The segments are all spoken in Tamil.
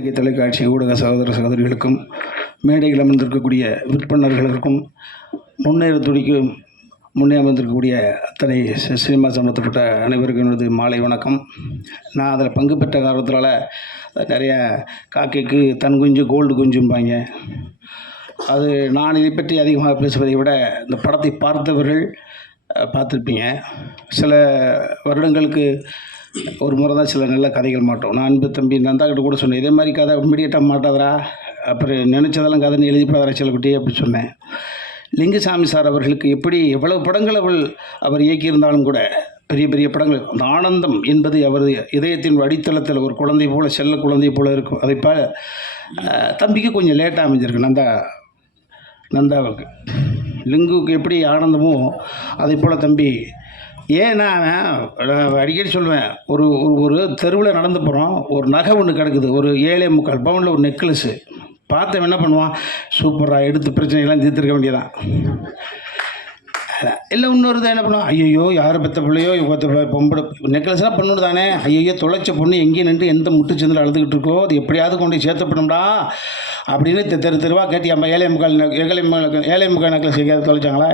பத்திரிகை தொலைக்காட்சி ஊடக சகோதர சகோதரிகளுக்கும் மேடையில் அமர்ந்திருக்கக்கூடிய விற்பனர்களுக்கும் முன்னேற துடிக்கும் முன்னே அமர்ந்திருக்கக்கூடிய அத்தனை சினிமா சம்மந்தப்பட்ட அனைவருக்கும் எனது மாலை வணக்கம். நான் அதில் பங்கு பெற்ற காரணத்தினால நிறைய காக்கைக்கு தன் குஞ்சு கோல்டு குஞ்சும்பாங்க. அது நான் இதை பற்றி அதிகமாக பேசுவதை விட இந்த படத்தை பார்த்தவர்கள் பார்த்துருப்பீங்க. சில வருடங்களுக்கு ஒரு முறை தான் சில நல்ல கதைகள் மாட்டோம். நான் அன்பு தம்பி நந்தா கிட்ட கூட சொன்னேன் இதே மாதிரி கதை இம்மிடியட்டாக மாட்டாதரா அப்புறம் நினச்சதெல்லாம் கதைன்னு எழுதி போதாரா செல்லக்குட்டி அப்படி சொன்னேன். லிங்குசாமி சார் அவர்களுக்கு எப்படி எவ்வளவு படங்கள் அவள் அவர் இயக்கியிருந்தாலும் கூட பெரிய பெரிய படங்கள் அந்த ஆனந்தம் என்பது அவரது இதயத்தின் அடித்தளத்தில் ஒரு குழந்தை போல் செல்ல குழந்தை போல இருக்கும். அதை ப தம்பிக்கு கொஞ்சம் லேட்டாக அமைஞ்சிருக்கு நந்தா நந்தாவுக்கு. லிங்குவுக்கு எப்படி ஆனந்தமோ அதை போல் தம்பி ஏன்னா அவன் நான் அடிக்கடி சொல்லுவேன் ஒரு ஒரு ஒரு தெருவில் நடந்து போகிறோம் ஒரு நகை ஒன்று கிடக்குது ஒரு ஏழே முக்கால் பவுனில் ஒரு நெக்லஸ்ஸு பார்த்தவன் என்ன பண்ணுவான்? சூப்பராக எடுத்து பிரச்சனையெல்லாம் தீர்த்துருக்க வேண்டியதான் இல்லை இன்னொரு தான் என்ன பண்ணுவான்? ஐயோ யார் பெத்த பிள்ளையோ ஒருத்த பொம்பளை நெக்லஸ்லாம் பொண்ணு தானே? ஐயோ தொலைச்ச பொண்ணு எங்கேயும் நின்று எந்த முட்டு சேர்ந்து அழுதுகிட்டு இருக்கோ அது எப்படியாவது கொண்டு போய் சேர்த்தப்படணும்டா. அப்படின்னு தெ- தெரு தெருவாக கேட்டி அம்மா ஏழை முக்கால் ஏழை முக்கால் ஏழை முக்கால் நெக்லஸ் எங்கேயாவது தொலைச்சாங்களா?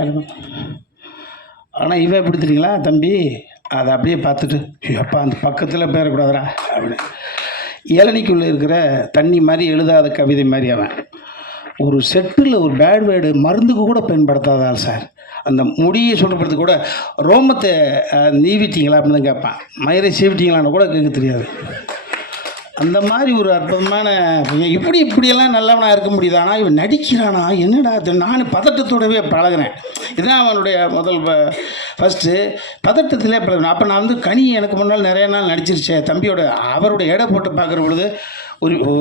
ஆனால் இவன் எப்படி தெரியுங்களா தம்பி? அதை அப்படியே பார்த்துட்டு "ஐயோ, அப்பா அந்த பக்கத்தில் பேரக்கூடாதுடா அப்படின்னு. இளநிக்குள்ளே இருக்கிற தண்ணி மாதிரி எழுதாத கவிதை மாதிரி அவன். ஒரு செட்டில் ஒரு பேட் வேர்டு மருந்துக்கு கூட பயன்படுத்தாதான் சார். அந்த முடியை சொல்கிறதுக்கு கூட ரோமத்தை நீவிட்டீங்களா? அப்படின்னு தான் கேட்பான். மயிரை சீவிட்டீங்களான்னு கூட கேட்க தெரியாது. அந்த மாதிரி ஒரு அற்புதமான பையன். இப்படி இப்படியெல்லாம் நல்லவனாக இருக்க முடியுது? ஆனால் இவன் நடிக்கிறானா? என்னடா இது? நான் பதட்டத்தோடவே பழகினேன் இதுதான் அவனுடைய முதல் ஃபஸ்ட்டு பதட்டத்திலே பழகினேன் அப்போ நான் வந்து கனி எனக்கு முன்னால் நிறைய நாள் நடிச்சிருச்சே. தம்பியோட அவருடைய எடை போட்டு பார்க்குற பொழுது ஒரு ஓ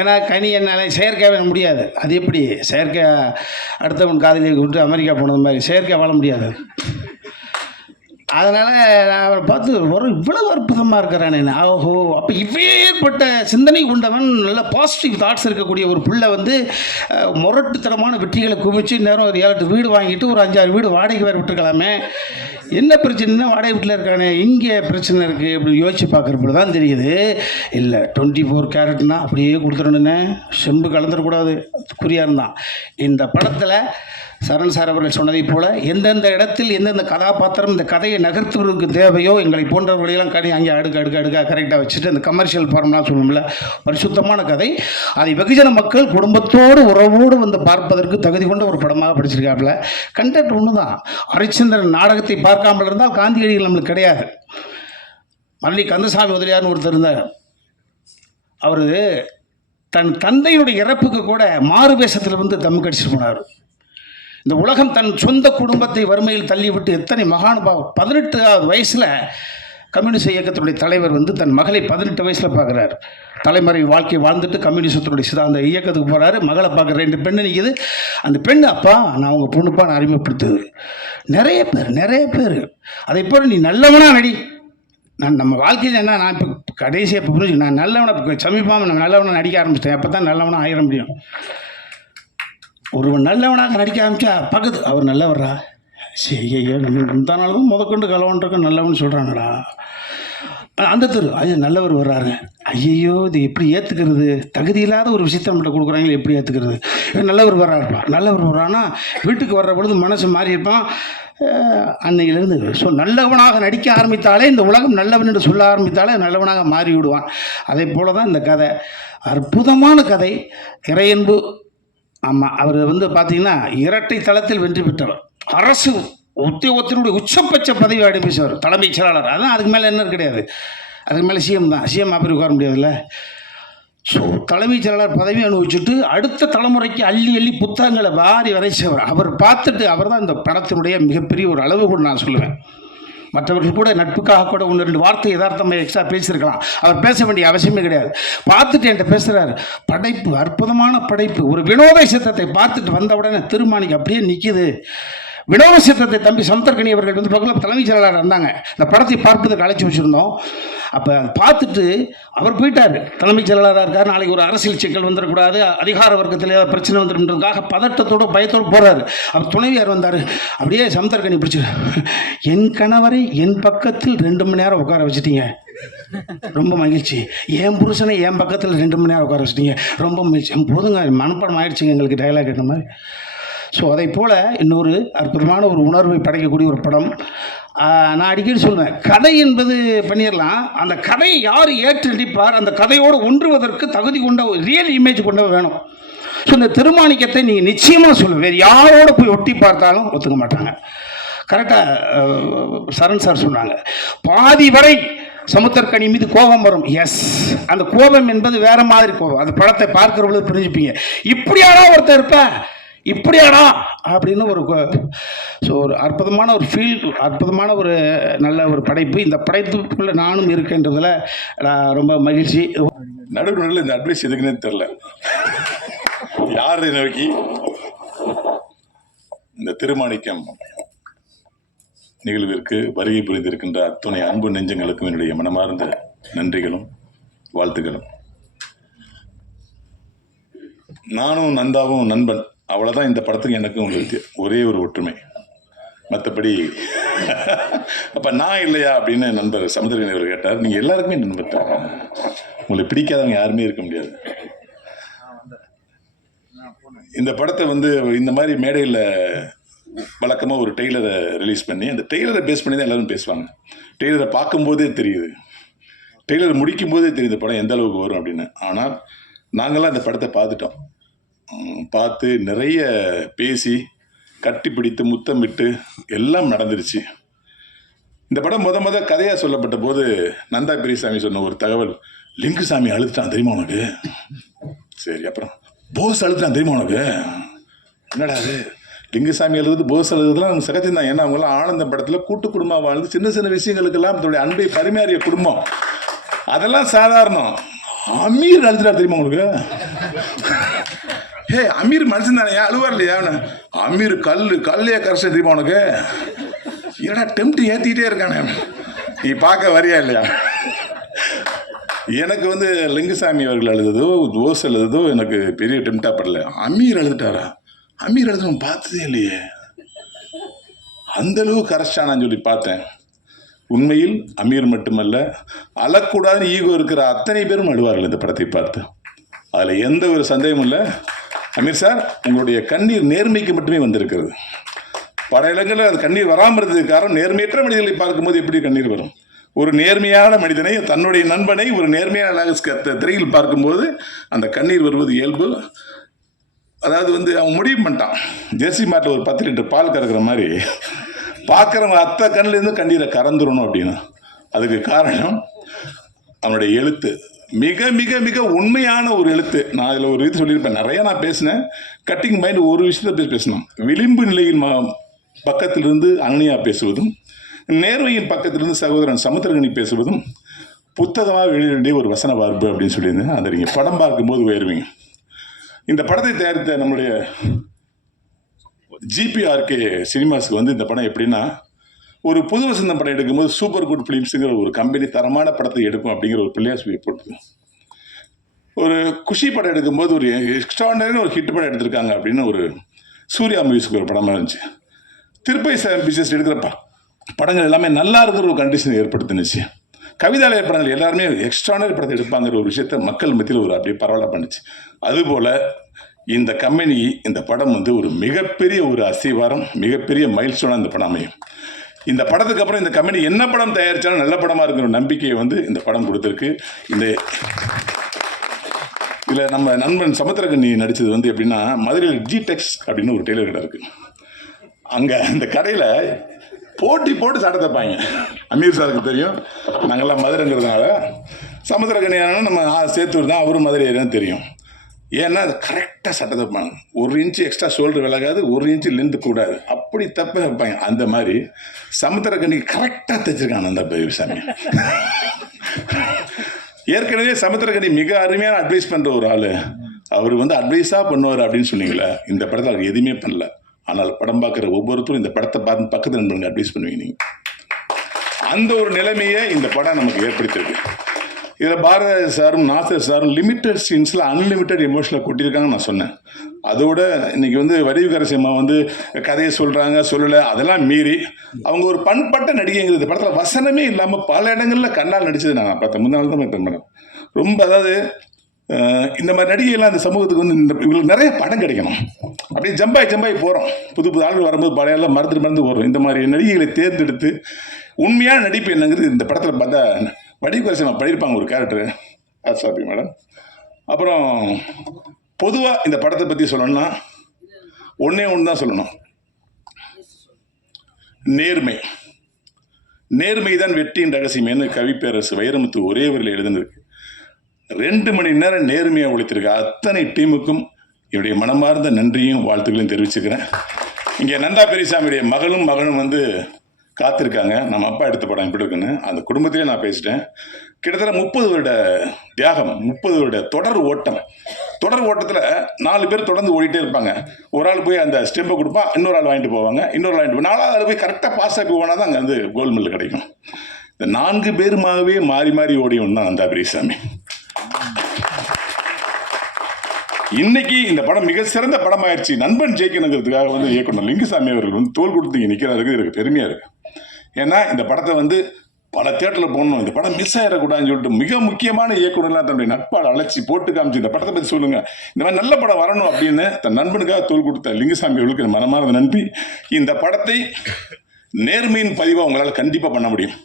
ஏன்னா கனி என்னால் செயற்கையாக முடியாது. அது எப்படி? செயற்கை அடுத்தவன் காதலியை விட்டு அமெரிக்கா போனது மாதிரி செயற்கை வாழ முடியாது. அதனால் நான் அவரை பார்த்து ஒரு இவ்வளவு அற்புதமாக இருக்கிறானே. ஓஹோ. அப்போ இவ்வேற்பட்ட சிந்தனை கொண்டவன் நல்ல பாசிட்டிவ் தாட்ஸ் இருக்கக்கூடிய ஒரு பிள்ளை வந்து முரட்டுத்தனமான வெற்றிகளை குவிச்சு நேரம் ஒரு ஏழு எட்டு வீடு வாங்கிட்டு ஒரு அஞ்சாறு வீடு வாடகைக்கு வேறு விட்டுருக்கலாமே. என்ன பிரச்சனைனா வாடகை வீட்டில் இருக்கானே? இங்கே பிரச்சனை இருக்குது அப்படின்னு யோசிச்சு பார்க்குறப்ப தான் தெரியுது. இல்லை டுவெண்ட்டி ஃபோர் கேரட்னா அப்படியே கொடுத்துடணுண்ணே செம்பு கலந்துடக்கூடாது. குறியாக இருந்தான். இந்த படத்தில் சரண் சார் அவர்கள் சொன்னதைப் போல எந்தெந்த இடத்தில் எந்தெந்த கதாபாத்திரம் இந்த கதையை நகர்த்துவதற்கு தேவையோ எங்களை போன்றவர்களையெல்லாம் கனி அங்கே அடுக்கு அடுக்கு அடுக்க கரெக்டாக வச்சுட்டு அந்த கமர்ஷியல் ஃபார்ம்லாம் சொல்லணும்ல பரிசுத்தமான கதை. அதை வெகுஜன மக்கள் குடும்பத்தோடு உறவோடு வந்து பார்ப்பதற்கு தகுதி கொண்ட ஒரு படமாக படிச்சிருக்காப்புல. கண்டென்ட் ஒன்று தான் ஹரிச்சந்திரன் நாடகத்தை பார்க்காமல் இருந்தால் காந்தியடிகள் நம்மளுக்கு கிடையாது. மல்லி கந்தசாமி முதலியார்னு ஒருத்தர் இருந்தார். அவர் தன் தந்தையுடைய இறப்புக்கு கூட மாறு வேஷத்தில் வந்து தம்மு கடிச்சிட்டு போனார். இந்த உலகம் தன் சொந்த குடும்பத்தை வறுமையில் தள்ளிவிட்டு எத்தனை மகானுபாவம் பதினெட்டாவது வயசில் கம்யூனிஸ்ட் இயக்கத்தினுடைய தலைவர் வந்து தன் மகளை பதினெட்டு வயசில் பார்க்குறாரு. தலைமறை வாழ்க்கை வாழ்ந்துட்டு கம்யூனிஸ்டத்தினுடைய சிதாந்த இயக்கத்துக்கு போகிறாரு மகளை பார்க்குற ரெண்டு பெண்ணு நிற்கிது அந்த பெண் அப்பா நான் உங்கள் பொண்ணுப்பா நான் அறிமுகப்படுத்துது. நிறைய பேர் நிறைய பேர். அதை போல் நீ நல்லவனா நடி. நான் நம்ம வாழ்க்கையில் என்ன நான் இப்போ கடைசியாக இப்போ புரிஞ்சு நான் நல்லவனை சமீபமாக நான் நல்லவனை நடிக்க ஆரம்பிச்சிட்டேன். அப்போ தான் நல்லவனாக ஆயிட முடியும். ஒருவன் நல்லவனாக நடிக்க ஆரம்பிச்சா பக்கத்து அவர் நல்லவர்ரா? சரி ஐயோ நம்ம இந்த நாளும் முதற்கொண்டு கலவன்றிருக்க நல்லவன் சொல்கிறாங்கடா அந்த தெரு ஐயோ நல்லவர் வர்றாருங்க. ஐயையோ இது எப்படி ஏற்றுக்கிறது தகுதி இல்லாத ஒரு விஷயத்தை நம்மகிட்ட கொடுக்குறாங்களே எப்படி ஏற்றுக்கிறது நல்லவர் வர்றாருப்பா. நல்லவர் வர்றான்னா வீட்டுக்கு வர்ற பொழுது மனசு மாறி இருப்பான். அன்னையிலிருந்து ஸோ நல்லவனாக நடிக்க ஆரம்பித்தாலே இந்த உலகம் நல்லவன் என்று சொல்ல ஆரம்பித்தாலே நல்லவனாக மாறி விடுவான் அதே போல தான் இந்த கதை. அற்புதமான கதை. இறையன்பு ஆமாம் அவர் வந்து பார்த்தீங்கன்னா இரட்டை தளத்தில் வெற்றி பெற்றவர் அரசு உத்தியோகத்தினுடைய உச்சபட்ச பதவி அனுப்பிச்சவர் தலைமைச் செயலாளர். அதான் அதுக்கு மேலே என்ன கிடையாது. அதுக்கு மேலே சிஎம் தான். சிஎம் அப்படி உட்கார முடியாதுல்ல. ஸோ தலைமைச் செயலாளர் பதவி அனுபவிச்சுட்டு அடுத்த தலைமுறைக்கு அள்ளி அள்ளி புத்தகங்களை வாரி வரைச்சவர். அவர் பார்த்துட்டு அவர் தான் இந்த படத்தினுடைய மிகப்பெரிய ஒரு அளவு கூட நான் சொல்லுவேன். மற்றவர்கள் கூட நட்புக்காக கூட ஒன்று ரெண்டு வார்த்தை யதார்த்தமாக எக்ஸ்ட்ரா பேசியிருக்கலாம். அவர் பேச வேண்டிய அவசியமே கிடையாது. பார்த்துட்டு என்கிட்ட பேசுகிறார் படைப்பு அற்புதமான படைப்பு. ஒரு வினோத சித்தத்தை பார்த்துட்டு வந்த உடனே திருமானிக்கு அப்படியே நிற்கிது வினோத சித்தத்தை தம்பி சமுத்திரக்கணி அவர்கள் வந்து பக்கத்தில் தலைமைச் செயலாளர் இருந்தாங்க. இந்த படத்தை பார்ப்பதற்கு அழைச்சி வச்சுருந்தோம். அப்போ பார்த்துட்டு அவர் போயிட்டார். தலைமைச் செயலாளராக இருக்கார். நாளைக்கு ஒரு அரசியல் சிக்கல் வந்துடக்கூடாது அதிகார வர்க்கத்தில் ஏதாவது பிரச்சனை வந்துடும்ன்றதுக்காக பதட்டத்தோட பயத்தோடு போகிறாரு அவர் துணைவியார் வந்தார். அப்படியே சமுத்திரக்கணி பிடிச்சி என் கணவரை என் பக்கத்தில் ரெண்டு மணி நேரம் உட்கார வச்சுட்டீங்க. ரொம்ப மகிழ்ச்சி. என் புருஷனை என் பக்கத்தில் ரெண்டு மணி நேரம் உட்கார வச்சிட்டீங்க. ரொம்ப மகிழ்ச்சி. போதுங்க மனப்பாடம் ஆயிடுச்சுங்க எங்களுக்கு டைலாக் கேட்ட மாதிரி. ஸோ அதை போல் இன்னொரு அற்புதமான ஒரு உணர்வை படைக்கக்கூடிய ஒரு படம். நான் அடிக்கடி சொல்லுவேன் கதை என்பது பண்ணிடலாம் அந்த கதையை யார் ஏற்று நடிப்பார் அந்த கதையோடு ஒன்றுவதற்கு தகுதி கொண்ட ஒரு ரியல் இமேஜ் கொண்டவர் வேணும். ஸோ இந்த திருமாணிக்கத்தை நீங்கள் நிச்சயமாக சொல்லுங்கள் வேறு யாரோட போய் ஒட்டி பார்த்தாலும் ஒத்துக்க மாட்டாங்க. கரெக்டாக சரண் சார் சொன்னாங்க பாதி வரை சமுத்திரக்கணி மீது கோபம் வரும். எஸ் அந்த கோபம் என்பது வேற மாதிரி கோபம். அந்த படத்தை பார்க்கிறவங்களுக்கு புரிஞ்சுப்பீங்க. இப்படியாடா ஒருத்தர் இருப்பேன் இப்படியாடா அப்படின்னு ஒரு ஸோ ஒரு அற்புதமான ஒரு ஃபீல் அற்புதமான ஒரு நல்ல ஒரு படைப்பு. இந்த படைப்புக்குள்ளே நானும் இருக்கேன்றதில் நான் ரொம்ப மகிழ்ச்சி. நடுவு நடுவில் இந்த அட்வைஸ் எதுக்குன்னே தெரில யார் நோக்கி? இந்த திருமாணிக்கம் நிகழ்விற்கு வருகை புரிந்திருக்கின்ற அத்துணை அன்பு நெஞ்சங்களுக்கும் என்னுடைய மனமார்ந்த நன்றிகளும் வாழ்த்துக்களும் நானும் நந்தாவும் நண்பன். அவ்வளோதான் இந்த படத்துக்கு எனக்கும் உங்களுக்கு ஒரே ஒரு ஒற்றுமை. மற்றபடி அப்போ நான் இல்லையா அப்படின்னு நண்பர் சமுதிரன் அவர் கேட்டார். நீங்கள் எல்லாருக்குமே நண்பர் தான். உங்களை பிடிக்காதவங்க யாருமே இருக்க முடியாது. இந்த படத்தை வந்து இந்த மாதிரி மேடையில் வழக்கமாக ஒரு டெய்லரை ரிலீஸ் பண்ணி அந்த டெய்லரை பேஸ் பண்ணி தான் எல்லோரும் பேசுவாங்க. டெய்லரை பார்க்கும்போதே தெரியுது. டெய்லர் முடிக்கும் போதே தெரியுது படம் எந்த அளவுக்கு வரும் அப்படின்னு. ஆனால் நாங்களாம் அந்த படத்தை பார்த்துட்டோம். பார்த்து நிறைய பேசி கட்டிப்பிடித்து முத்தமிட்டு எல்லாம் நடந்துருச்சு. இந்த படம் முத முத கதையாக சொல்லப்பட்ட போது நந்தா பெரியசாமி சொன்ன ஒரு தகவல் லிங்குசாமி அழுதுட்டான் தெரியுமா உனக்கு? சரி அப்புறம் போஸ் அழுதுட்டான் தெரியுமா உனக்கு? என்னடா அது லிங்குசாமி எழுதுறது போஸ் எழுதுறதுலாம் அவங்க சகஜம் தான். ஏன்னா அவங்களாம் ஆனந்த படத்தில் கூட்டு குடும்பம் வாழ்ந்து சின்ன சின்ன விஷயங்களுக்கெல்லாம் தன்னுடைய அன்பை பரிமாறிய குடும்பம். அதெல்லாம் சாதாரணம். அமீர் அழுதுட்டார் தெரியுமா உங்களுக்கு ஹே அமீர் மனுஷன் தானே அழுவார் இல்லையா அமீர் கல் கல்லையே கரைச்ச தெரியுமா உனக்கு என்னடா டெம்ட் ஏற்றிக்கிட்டே இருக்கானே? நீ பார்க்க வரியா இல்லையா? எனக்கு வந்து லிங்குசாமி அவர்கள் எழுதுதோ ஜோஸ் எழுதுதோ எனக்கு பெரிய டெம்டா படல. அமீர் எழுதுட்டாரா? அமீர் எழுத பார்த்ததே இல்லையே. அந்தளவு கரைச்சானான்னு சொல்லி பார்த்தேன். உண்மையில் அமீர் மட்டுமல்ல அழக்கூடாதுன்னு ஈகோ இருக்கிற அத்தனை பேரும் அழுவார்கள் இந்த படத்தை பார்த்து. அதில் எந்த ஒரு சந்தேகமும் இல்லை. அமீர் சார் உங்களுடைய கண்ணீர் நேர்மைக்கு மட்டுமே வந்திருக்கிறது. பல இடங்களில் அது கண்ணீர் வராமல் இருந்ததுக்கு காரணம் நேர்மையற்ற மனிதர்களை பார்க்கும்போது எப்படி கண்ணீர் வரும்? ஒரு நேர்மையான மனிதனை தன்னுடைய நண்பனை ஒரு நேர்மையான திரையில் பார்க்கும்போது அந்த கண்ணீர் வருவது இயல்பு. அதாவது வந்து அவன் முடிவு பண்ணிட்டான். ஜெர்சி மாட்டில் ஒரு பத்து லிட்டர் பால் கறக்கிற மாதிரி பார்க்குறவங்க அத்தை கண்ணிலேருந்து கண்ணீரை கறந்துடணும் அப்படின்னு. அதுக்கு காரணம் அவனுடைய எழுத்து. மிக மிக மிக உண்மையான ஒரு எழுத்து. நான் அதில் ஒரு இது சொல்லியிருப்பேன். நிறைய நான் பேசினேன். கட்டிங் மைண்ட் ஒரு விஷயத்தை பேசி பேசினோம். விளிம்பு நிலையின் மா பக்கத்திலிருந்து அனனியா பேசுவதும் நேர்மையின் பக்கத்திலிருந்து சகோதரன் சமுத்திரகனி பேசுவதும் புத்தகமாக வெளியிட வேண்டிய ஒரு வசன வார்ப்பு அப்படின்னு சொல்லியிருந்தேன். அதை நீங்கள் படம் பார்க்கும்போது உயர்வீங்க. இந்த படத்தை தயாரித்த நம்முடைய ஜிபிஆர்கே சினிமாஸுக்கு வந்து இந்த படம் எப்படின்னா ஒரு புது வசந்தம் படம் எடுக்கும்போது சூப்பர் குட் ஃபிலிம்ஸுங்கிற ஒரு கம்பெனி தரமான படத்தை எடுக்கும் அப்படிங்கிற ஒரு பிள்ளையார் சொல்லி ஒரு குஷி படம் எடுக்கும்போது ஒரு எக்ஸ்ட்ராடனரின்னு ஒரு ஹிட் படம் எடுத்திருக்காங்க அப்படின்னு ஒரு சூர்யா மியூசிக் ஒரு படமாக இருந்துச்சு. திருப்பை பிசினஸ் எடுக்கிற ப படங்கள் எல்லாமே நல்லா இருக்கிற ஒரு கண்டிஷன் ஏற்படுத்துனுச்சு. கவிதாலய படங்கள் எல்லாருமே எக்ஸ்ட்ரானரி படத்தை எடுப்பாங்கிற ஒரு விஷயத்த மக்கள் மத்தியில் ஒரு அப்படியே பரவாயில்ல பண்ணுச்சு. அதுபோல் இந்த கம்பெனி இந்த படம் வந்து ஒரு மிகப்பெரிய ஒரு அசைவாரம் மிகப்பெரிய மைல்ஸ்டோனாக இந்த படம் அமையும். இந்த படத்துக்கு அப்புறம் இந்த கம்பெனி என்ன படம் தயாரித்தாலும் நல்ல படமாக இருக்கிற நம்பிக்கையை வந்து இந்த படம் கொடுத்துருக்கு. இந்த இதில் நம்ம நண்பன் சமுத்திரகண்ணி நடித்தது வந்து எப்படின்னா மதுரையில் ஜி டெக்ஸ் அப்படின்னு ஒரு டெய்லர் கடை இருக்குது அங்கே அந்த கடையில் போட்டி போட்டு சட்டை தைப்பாங்க. அமீர் சாருக்கு தெரியும். நாங்கள்லாம் மதுரைங்கிறதுனால சமுத்திரக்கணியான நம்ம சேத்தூர் தான் அவரும் மதுரை ஏரியான்னு தெரியும். ஏன்னா அது கரெக்டாக சட்டை தைப்பாங்க ஒரு இன்ச்சு எக்ஸ்ட்ரா ஷோல்டர் விலகாது ஒரு இன்ச்சு லென்த்து கூடாது. அப்படி தப்ப வைப்பாங்க. அந்த மாதிரி சமுத்திரக்கணிக்கு கரெக்டாக தைச்சிருக்காங்க அந்த சாமி ஏற்கனவே சமுத்திரக்கணி மிக அருமையான அட்வைஸ் பண்ணுற ஒரு ஆள். அவர் வந்து அட்வைஸாக பண்ணுவார் அப்படின்னு சொன்னீங்களே இந்த படத்தில் அவர் எதுவுமே பண்ணல. ஆனால் படம் பார்க்குற ஒவ்வொருத்தரும் இந்த படத்தை பார்த்து பக்கத்தில் நண்பர்கள் அட்வைஸ் பண்ணுவீங்க நீங்கள் அந்த ஒரு நிலைமையை இந்த படம் நமக்கு ஏற்படுத்தியிருக்கு. இதில் பாரத சாரும் நாசர் சாரும் லிமிட்டட் சீன்ஸில் அன்லிமிட்டட் எமோஷனில் கொட்டியிருக்காங்கன்னு நான் சொன்னேன். அதோட இன்னைக்கு வந்து வடிவு அம்மா வந்து கதையை சொல்கிறாங்க சொல்லலை அதெல்லாம் மீறி அவங்க ஒரு பண்பட்ட நடிகைங்கிறது இந்த படத்தில் வசனமே இல்லாமல் பல இடங்களில் கண்ணால் நடிச்சது நான் பார்த்தேன். முன்னாள் தான் பார்த்தேன் மேடம். ரொம்ப அதாவது இந்த மாதிரி நடிகைகள்லாம் இந்த சமூகத்துக்கு வந்து இந்த இவங்களுக்கு நிறைய படம் கிடைக்கணும். அப்படியே ஜம்பாய் ஜம்பாய் போகிறோம் புது புது ஆள்கள் வரும்போது பழைய எல்லாம் மறந்து மறந்து இந்த மாதிரி நடிகைகளை தேர்ந்தெடுத்து உண்மையான நடிப்பு என்னங்கிறது இந்த படத்தில் பார்த்தா வடிவரசி நான் பண்ணியிருப்பாங்க ஒரு கேரக்டர் சாப்பி மேடம் அப்புறம் பொதுவாக இந்த படத்தை பற்றி சொல்லணும்னா ஒன்றே ஒன்று தான் சொல்லணும். நேர்மை. நேர்மை தான் வெற்றியின் ரகசியம்னு கவிப்பேரரசு வைரமுத்து ஒரே வரையில் எழுதுனது ரெண்டு மணி நேரம் நேர்மையாக ஒழித்திருக்க அத்தனை டீமுக்கும் என்னுடைய மனமார்ந்த நன்றியும் வாழ்த்துக்களையும் தெரிவிச்சுக்கிறேன். இங்கே நந்தா பெரியசாமியுடைய மகளும் மகனும் வந்து காத்திருக்காங்க. நம்ம அப்பா எடுத்த படம் இப்படி இருக்குன்னு அந்த குடும்பத்திலே நான் பேசிட்டேன். கிட்டத்தட்ட முப்பது வருட தியாகம் முப்பது வருட தொடர் ஓட்டம். தொடர் ஓட்டத்தில் நாலு பேர் தொடர்ந்து ஓடிட்டே இருப்பாங்க. ஒரு ஆள் போய் அந்த ஸ்டெம்பை கொடுப்பான் இன்னொரு ஆள் வாங்கிட்டு போவாங்க இன்னொரு ஆள் வாங்கிட்டு போய் நாலாவது ஆள் போய் கரெக்டாக பாஸ் ஆகி போனால் தான் அங்கே வந்து கோல்டு மெடல் கிடைக்கும். இந்த நான்கு பேருமாகவே மாறி மாறி ஓடியவன் தான் நந்தா பெரியசாமி. இன்னைக்கு இந்த படம் மிக சிறந்த படமாயிருச்சு. நண்பன் ஜெயிக்கணுங்கிறதுக்காக வந்து இயக்குனர் லிங்குசாமி அவர்கள் வந்து தோல் கொடுத்து இங்கே நிற்கிறாருக்கு எனக்கு பெருமையாக இருக்குது ஏன்னா இந்த படத்தை வந்து பல தேட்டரில் போடணும். இந்த படம் மிஸ் ஆயிடக்கூடாதுன்னு சொல்லிட்டு மிக முக்கியமான இயக்குனர்லாம் தன்னுடைய நட்பால் அழைச்சி போட்டு காமிச்சு இந்த படத்தை பற்றி சொல்லுங்க. இந்த மாதிரி நல்ல படம் வரணும் அப்படின்னு தன் நண்பனுக்காக தோல் கொடுத்த லிங்குசாமி அவர்களுக்கு என் மனமார்ந்த நன்றி. இந்த படத்தை நேர்மையின் பதிவாக உங்களால் கண்டிப்பாக பண்ண முடியும்.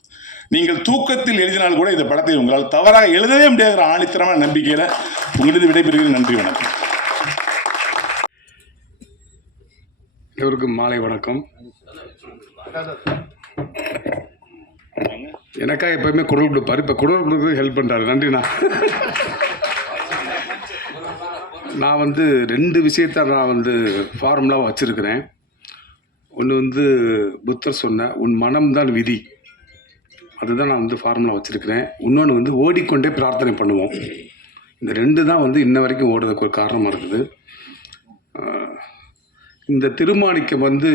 நீங்கள் தூக்கத்தில் எழுதினால் கூட இந்த படத்தை உங்களால் தவறாக எழுதவே முடியாத ஆணித்தரமான நம்பிக்கையில் உங்களது விடைபெறுகிறேன். நன்றி வணக்கம். எவருக்கும் மாலை வணக்கம். எனக்கா எப்பயுமே குரல் கொடுப்பார். இப்போ குரல் கொடுக்குறது ஹெல்ப் பண்ணுறாரு நன்றிண்ணா. நான் வந்து ரெண்டு விஷயத்த நான் வந்து ஃபார்முலாவாக வச்சுருக்கிறேன். ஒன்று வந்து புத்தர் சொன்ன உன் மனம்தான் விதி. அதுதான் நான் வந்து ஃபார்முலா வச்சுருக்கிறேன். இன்னொன்று வந்து ஓடிக்கொண்டே பிரார்த்தனை பண்ணுவோம். இந்த ரெண்டு தான் வந்து இன்ன வரைக்கும் ஓடுறதுக்கு ஒரு காரணமாக இருக்குது. இந்த திருமாணிக்கம் வந்து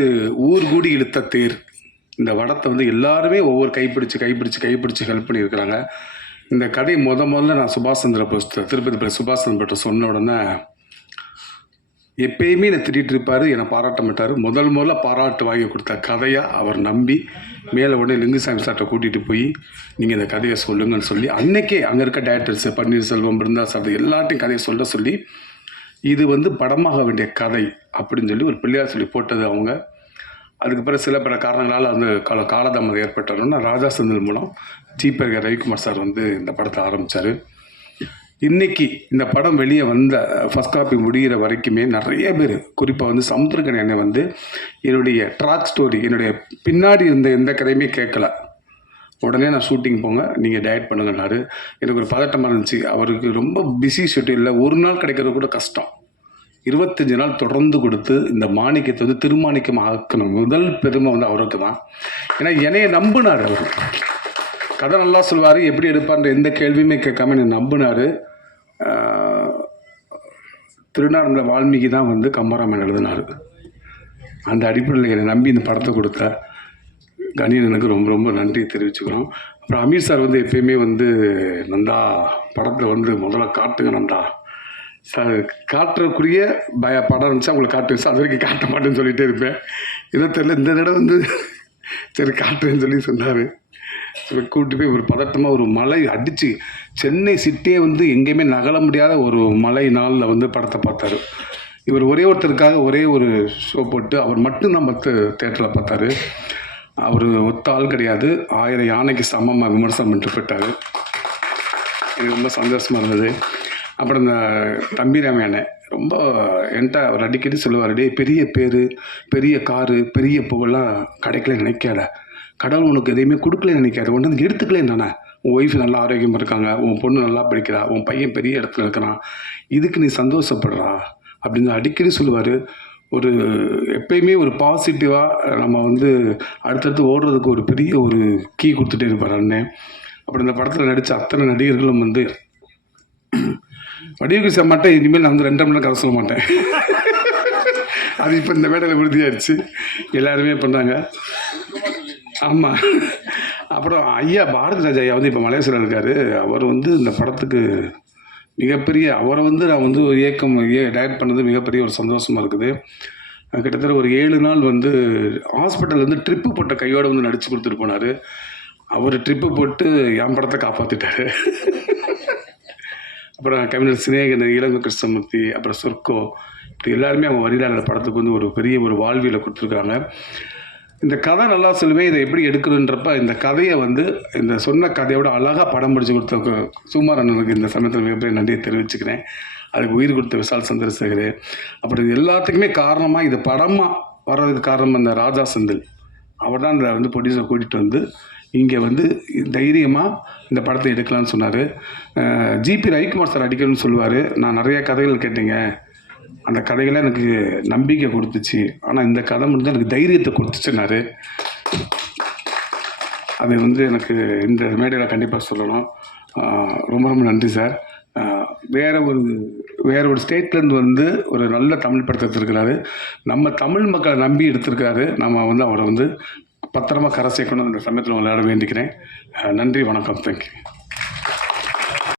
ஊர் கூடி இழுத்த தேர். இந்த வடத்தை வந்து எல்லாருமே ஒவ்வொரு கைப்பிடிச்சு கைப்பிடிச்சு கைப்பிடிச்சு ஹெல்ப் பண்ணியிருக்கிறாங்க. இந்த கதை முத முதல்ல நான் சுபாஷ் சந்திர போஸ் திருப்பதி பிள்ளை சுபாஷ் சந்திர போஸ் சொன்ன உடனே எப்பயுமே என்னை திட்டிகிட்டு இருப்பார் என்னை பாராட்ட மாட்டார். முதல் முதல்ல பாராட்டு வாங்கி கொடுத்த கதையாக அவர் நம்பி மேலே உடனே லிங்குசாமி சார்ட்ட கூட்டிகிட்டு போய் நீங்கள் இந்த கதையை சொல்லுங்கன்னு சொல்லி அன்னைக்கே அங்கே இருக்க டேரக்டர்ஸ் பன்னீர்செல்வம் பிருந்தா சார் எல்லார்ட்டையும் கதையை சொல்ல சொல்லி இது வந்து படமாக வேண்டிய கதை அப்படின்னு சொல்லி ஒரு பிள்ளையார் சொல்லி போட்டது அவங்க. அதுக்கு பிறகு சில பல காரணங்களால் வந்து கால காலதாமதம் ஏற்பட்டதுன்னா ராஜா செந்தில் மூலம் சீப்பர் ரவிக்குமார் சார் வந்து இந்த படத்தை ஆரம்பித்தார் இன்னைக்கு இந்த படம் வெளியே வந்த ஃபஸ்ட் காப்பி முடிகிற வரைக்குமே நிறைய பேர் குறிப்பாக வந்து சமுத்திரகன் என்னை வந்து என்னுடைய ட்ராக் ஸ்டோரி என்னுடைய பின்னாடி இருந்த எந்த கதையுமே கேட்கல. உடனே நான் ஷூட்டிங் போங்க நீங்கள் டயட் பண்ணுங்கன்னாரு எனக்கு ஒரு பதட்டமாக இருந்துச்சு. அவருக்கு ரொம்ப பிஸி ஷெட்யூலில் ஒரு நாள் கிடைக்கிறது கூட கஷ்டம். இருபத்தஞ்சு நாள் தொடர்ந்து கொடுத்து இந்த மாணிக்கத்தை வந்து திருமாணிக்கம் ஆக்கணும். முதல் பெருமை வந்து அவருக்கு தான் ஏன்னா என்னைய நம்பினார் அவர். கதை நல்லா சொல்வார் எப்படி எடுப்பார்ன்ற எந்த கேள்வியுமே கேட்காம என்னை நம்பினார். திருநாரங்கள வால்மீகி தான் வந்து கம்பராமன் எழுதினார். அந்த அடிப்படையில் என்னை நம்பி இந்த படத்தை கொடுத்த கணியனுக்கு ரொம்ப ரொம்ப நன்றி தெரிவிச்சுக்கிறோம். அப்புறம் அமீர் சார் வந்து எப்பயுமே வந்து நந்தா படத்தில் வந்து முதல்ல காட்டுங்க நந்தா. காட்டுறக்குரிய பய படம் இருந்துச்சு. அவங்களை காட்டுச்சு அது வரைக்கும் காட்ட மாட்டேன்னு சொல்லிகிட்டே இருப்பேன். ஏதோ தெரியல இந்த தடவை வந்து சரி காட்டுறேன்னு சொல்லி சொன்னார். சரி போய் ஒரு பதட்டமாக ஒரு மலை அடித்து சென்னை சிட்டியே வந்து எங்கேயுமே நகல முடியாத ஒரு மலை நாளில் வந்து படத்தை பார்த்தாரு. இவர் ஒரே ஒருத்தருக்காக ஒரே ஒரு ஷோ போட்டு அவர் மட்டும் நம்ம தேட்டரில் பார்த்தாரு. அவர் ஒத்த ஆள் கிடையாது. ஆயிரம் யானைக்கு சமமாக விமர்சனம் பண்ணிட்டு போயிட்டார். எனக்கு ரொம்ப சந்தோஷமாக இருந்தது. அப்புறம் இந்த தம்பி ராமையான ரொம்ப என்கிட்ட அவர் அடிக்கடி சொல்லுவார் டே பெரிய பேர் பெரிய காரு பெரிய புகழெலாம் கிடைக்கல நினைக்காத. கடவுள் உனக்கு எதையுமே கொடுக்கல நினைக்காது. ஒன்று வந்து எடுத்துக்கல என்னண்ணா உன் ஒய்ஃப் நல்லா ஆரோக்கியமாக இருக்காங்க. உன் பொண்ணு நல்லா படிக்கிறா. உன் பையன் பெரிய இடத்துல இருக்கிறான். இதுக்கு நீ சந்தோஷப்படுறா? அப்படின்னு அடிக்கடி சொல்லுவார். ஒரு எப்பயுமே ஒரு பாசிட்டிவாக நம்ம வந்து அடுத்தடுத்து ஓடுறதுக்கு ஒரு பெரிய ஒரு கீ கொடுத்துட்டே இருப்பார் அண்ணன் அப்புறம் இந்த படத்தில் நடித்த அத்தனை நடிகர்களும் வந்து வடிவுக்கு செய்ய மாட்டேன் இனிமேல் நான் வந்து ரெண்டு மணி நேரம் கதை சொல்ல மாட்டேன். அது இப்போ இந்த மேடையில் உறுதியாயிடுச்சு. எல்லாருமே பண்ணாங்க ஆமாம் அப்புறம் ஐயா பாரதி ராஜா ஐயா வந்து இப்போ மலேசியாவில் இருக்கார். அவர் வந்து இந்த படத்துக்கு மிகப்பெரிய அவரை வந்து நான் வந்து ஒரு இயக்கம் டைரக்ட் பண்ணது மிகப்பெரிய ஒரு சந்தோஷமாக இருக்குது. கிட்டத்தட்ட ஒரு ஏழு நாள் வந்து ஹாஸ்பிட்டல் வந்து ட்ரிப்பு போட்ட கையோடு வந்து நடித்து கொடுத்துட்டு போனார். அவர் ட்ரிப்பு போட்டு என் படத்தை காப்பாற்றிட்டாரு அப்புறம் கவிஞர் சிநேகன் இளங்க கிருஷ்ணமூர்த்தி அப்புறம் சொர்க்கோ இப்படி எல்லாருமே அவங்க வரியில அந்த படத்துக்கு வந்து ஒரு பெரிய ஒரு வாழ்வியில் கொடுத்துருக்காங்க இந்த கதை நல்லா சொல்லுவேன் இதை எப்படி எடுக்கணுன்றப்ப இந்த கதையை வந்து இந்த சொன்ன கதையோட அழகாக படம் பிடிச்சி கொடுத்த சுமார் அண்ணனுக்கு இந்த சமயத்தில் மிகப்பெரிய நன்றியை தெரிவிச்சுக்கிறேன். அதுக்கு உயிர் கொடுத்த விசால் சந்திரசேகர். அப்புறம் இது எல்லாத்துக்குமே காரணமாக இது படமாக வர்றதுக்கு காரணம் அந்த ராஜா செந்தில். அவர் தான் இந்த வந்து ப்ரொடியூசர் கூட்டிகிட்டு வந்து இங்கே வந்து தைரியமாக இந்த படத்தை எடுக்கலாம்னு சொன்னார். ஜிபி ரவிக்குமார் சார் அடிக்கணும்னு சொல்லுவார். நான் நிறைய கதைகள் கேட்டேங்க. அந்த கதைகளை எனக்கு நம்பிக்கை கொடுத்துச்சு. ஆனால் இந்த கதை மட்டும் எனக்கு தைரியத்தை கொடுத்துச்சுனாரு அது வந்து எனக்கு இந்த மேடையில் கண்டிப்பாக சொல்லணும். ரொம்ப ரொம்ப நன்றி சார். வேறு ஒரு வேற ஒரு ஸ்டேட்லேருந்து வந்து ஒரு நல்ல தமிழ் படத்தை எடுத்திருக்கிறாரு. நம்ம தமிழ் மக்களை நம்பி எடுத்திருக்காரு நம்ம வந்து அவரை வந்து பத்திரமா கரை சேர்க்கணும் இந்த சமயத்தில் விளையாட வேண்டிக்கிறேன் நன்றி வணக்கம். தேங்க்யூ